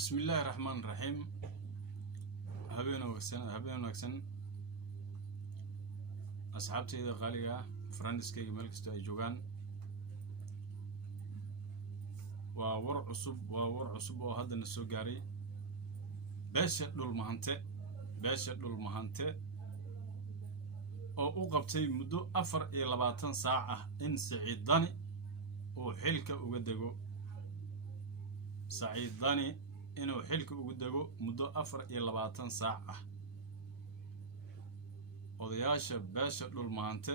بسم الله الرحمن الرحيم. هبين وكسن أصحابتي إذا غالية فرانسكي ملكستو أي جوجان وورع عصب وهذا السوقاري باشد المهنتة أو قبتي مدو 24 ساعة إن سعيد داني وحلك وقدقو سعيد داني إنه حلك وقدقو مدو 24 ساعة odayaasha beesha dhul maante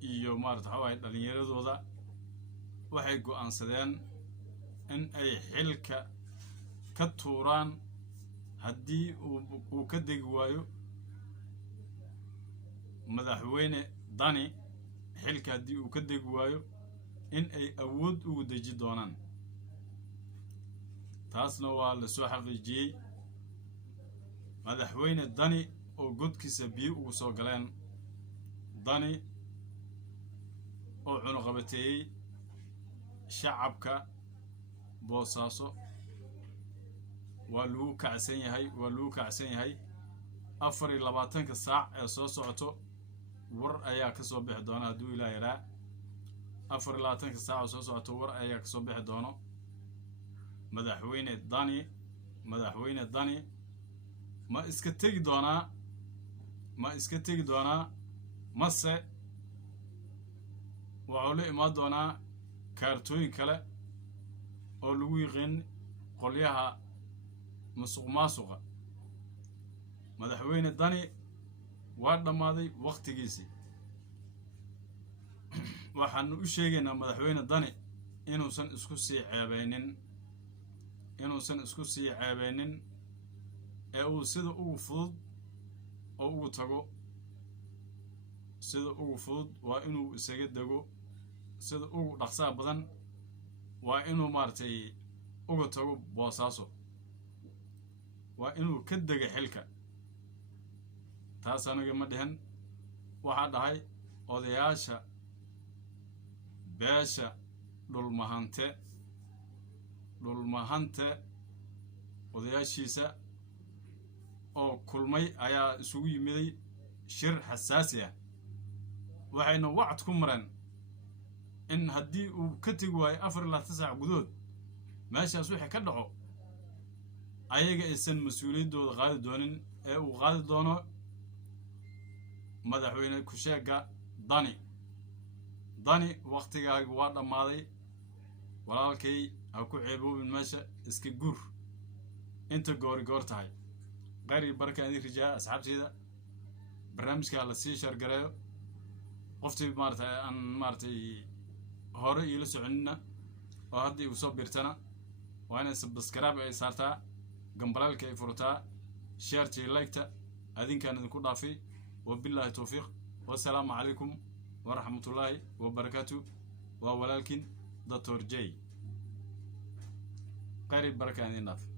iyo maartahay dhalinyaradooda waxay go'aansadeen in ay xilka ka tuuraan haddii uu ka degi waayo madaxweyne dani xilka haddii uu ka degi waayo in ay awood ugu deji doonaan taasna waa la soo xaqiijiyay madaxweyne dani oo godkiisa biyo ugu soo galeen dani oo cunuqabateeyay shacabka boosaaso waa lagu kacsan yahay 24 saac ee soo socoto war ayaa ka soo bixi doona hadduu ilaa yaraa 24 saac oo soo socoto war ayaa ka soo bixi doono madaxweyne dani ma iska tegi doonaa mase waxuu la imaan doonaa kaartooyin kale oo lagu yiqiin qolyaha musuqmaasuqa madaxweyne dani waa dhammaaday waqtigiisii waxaanu u sheegaynaa madaxweyne dani inuusan isku sii ceebeynin ee uu sida ugu fudud oo ugu tago sida ugu fudud waa inuu isaga dego sida ugu dhaqsaha badan waa inuu maartay uga tago boosaaso waa inuu ka dega xilka taas anaga ma dhihin waxaa dhahay odayaasha beesha dhulmahante odayaashiisa oo kulmay ayaa isugu yimiday shir xasaasi ah waxayna wacd ku mareen in haddii uu ka tegi waayo 24 saac gudood meeshaas wixii ka dhaco ayaga aysan mas-uuliyaddooda qaadi doonin ee uu qaadi doono madaxweyne ku-sheega dani waqtigaaga waa dhammaaday walaalkay ha ku ceeboobin meesha iska guur inta goor tahay قريب بركة هذه رجاء أصحاب سيدا برنامج كهلا سي شرقريو قفتي مارتي هوري يلسو عنا وهدي وصوب بيرتنا وانا سبسكراب اي سارتا قنبلال كي فرتا شيرتي لايكتا هذين كان نكون ضافي وبالله التوفيق والسلام عليكم ورحمة الله وبركاته ولكن دكتور جاي قريب بركة هذه الناف